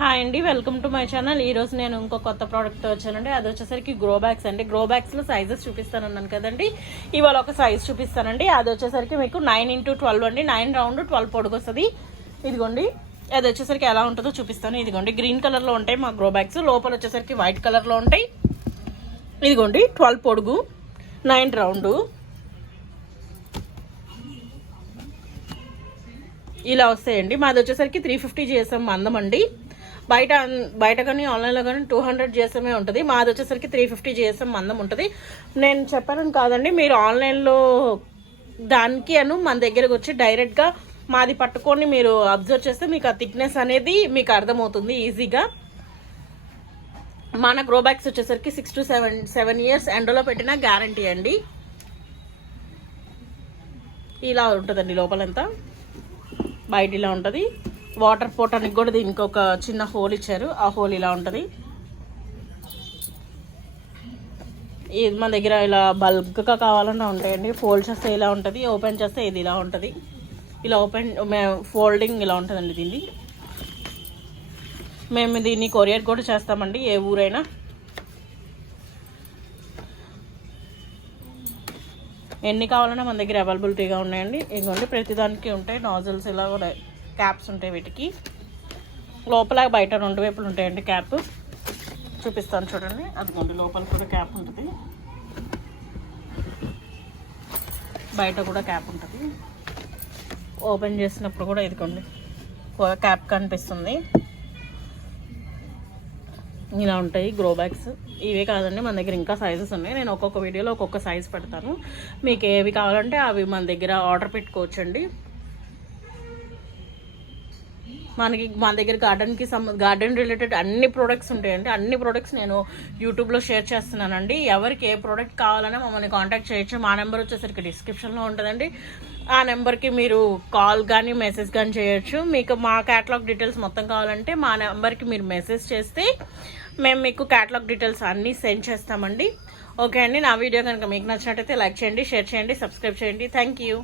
Hi అండి, welcome to my channel. ఈరోజు నేను ఇంకో కొత్త ప్రోడక్ట్తో వచ్చానండి. అది వచ్చేసరికి గ్రో బ్యాగ్స్ అండి. గ్రో బ్యాగ్స్లో సైజెస్ చూపిస్తానన్నాను కదండి. ఇవాళ ఒక సైజ్ చూపిస్తానండి. అది వచ్చేసరికి మీకు 9x12 అండి. 9 రౌండ్ 12 పొడుగు వస్తుంది. ఇదిగోండి, అది వచ్చేసరికి ఎలా ఉంటుందో చూపిస్తాను. ఇదిగోండి, గ్రీన్ కలర్లో ఉంటాయి మా గ్రో బ్యాగ్స్. లోపల వచ్చేసరికి వైట్ కలర్లో ఉంటాయి. ఇదిగోండి, 12 పొడుగు 9 రౌండ్ ఇలా వస్తాయండి. మాది వచ్చేసరికి 350 GSM మందం అండి. బయట కానీ ఆన్లైన్లో కానీ 200 GSM ఉంటుంది. మాది వచ్చేసరికి 350 GSM మందం ఉంటుంది. నేను చెప్పాను కాదండి, మీరు ఆన్లైన్లో దానికి మన దగ్గరకు వచ్చి డైరెక్ట్గా మాది పట్టుకొని మీరు అబ్జర్వ్ చేస్తే మీకు ఆ థిక్నెస్ అనేది మీకు అర్థమవుతుంది ఈజీగా. మన గ్రో బ్యాగ్స్ వచ్చేసరికి 6 to 7 years ఎండలో పెట్టిన గ్యారంటీ అండి. ఇలా ఉంటుందండి లోపలంతా. బయట ఇలా ఉంటుంది. వాటర్ పోటానికి కూడా దీనికి ఒక చిన్న హోల్ ఇచ్చారు. ఆ హోల్ ఇలా ఉంటుంది. ఇది మన దగ్గర ఇలా బల్క్గా కావాలన్నా ఉంటాయండి. ఫోల్డ్ చేస్తే ఇలా ఉంటుంది, ఓపెన్ చేస్తే ఇది ఇలా ఉంటుంది. ఇలా ఫోల్డింగ్ ఇలా ఉంటుందండి. దీన్ని మేము దీన్ని కొరియర్ కూడా చేస్తామండి, ఏ ఊరైనా. ఎన్ని కావాలన్నా మన దగ్గర అవైలబిలిటీగా ఉన్నాయండి. ఇదిగోండి, ప్రతిదానికి ఉంటాయి నాజిల్స్, ఇలా కూడా క్యాప్స్ ఉంటాయి వీటికి. లోపల బయట 2 వైపులు ఉంటాయండి క్యాప్. చూపిస్తాను చూడండి. అదిగోండి, లోపల కూడా క్యాప్ ఉంటుంది, బయట కూడా క్యాప్ ఉంటుంది. ఓపెన్ చేసినప్పుడు కూడా ఇదిగోండి క్యాప్ కనిపిస్తుంది. ఇలా ఉంటాయి గ్రో బ్యాగ్స్. ఇవే కాదండి, మన దగ్గర ఇంకా సైజెస్ ఉన్నాయి. నేను ఒక్కొక్క వీడియోలో ఒక్కొక్క సైజ్ పెడతాను. మీకు ఏవి కావాలంటే అవి మన దగ్గర ఆర్డర్ పెట్టుకోవచ్చండి. మన దగ్గర గార్డెన్ రిలేటెడ్ అన్ని ప్రోడక్ట్స్ ఉంటాయండి. అన్ని ప్రోడక్ట్స్ నేను యూట్యూబ్లో షేర్ చేస్తున్నానండి. ఎవరికి ఏ ప్రోడక్ట్ కావాలన్నా మమ్మల్ని కాంటాక్ట్ చేయొచ్చు. మా నెంబర్ వచ్చేసరికి డిస్క్రిప్షన్లో ఉంటుందండి. ఆ నెంబర్కి మీరు కాల్ కానీ మెసేజ్ కానీ చేయొచ్చు. మీకు మా క్యాటలాగ్ డీటెయిల్స్ మొత్తం కావాలంటే మా నెంబర్కి మీరు మెసేజ్ చేస్తే మేము మీకు క్యాటలాగ్ డీటెయిల్స్ అన్నీ సెండ్ చేస్తామండి. ఓకే అండి, నా వీడియో కనుక మీకు నచ్చినట్టయితే లైక్ చేయండి, షేర్ చేయండి, సబ్స్క్రైబ్ చేయండి. Thank you.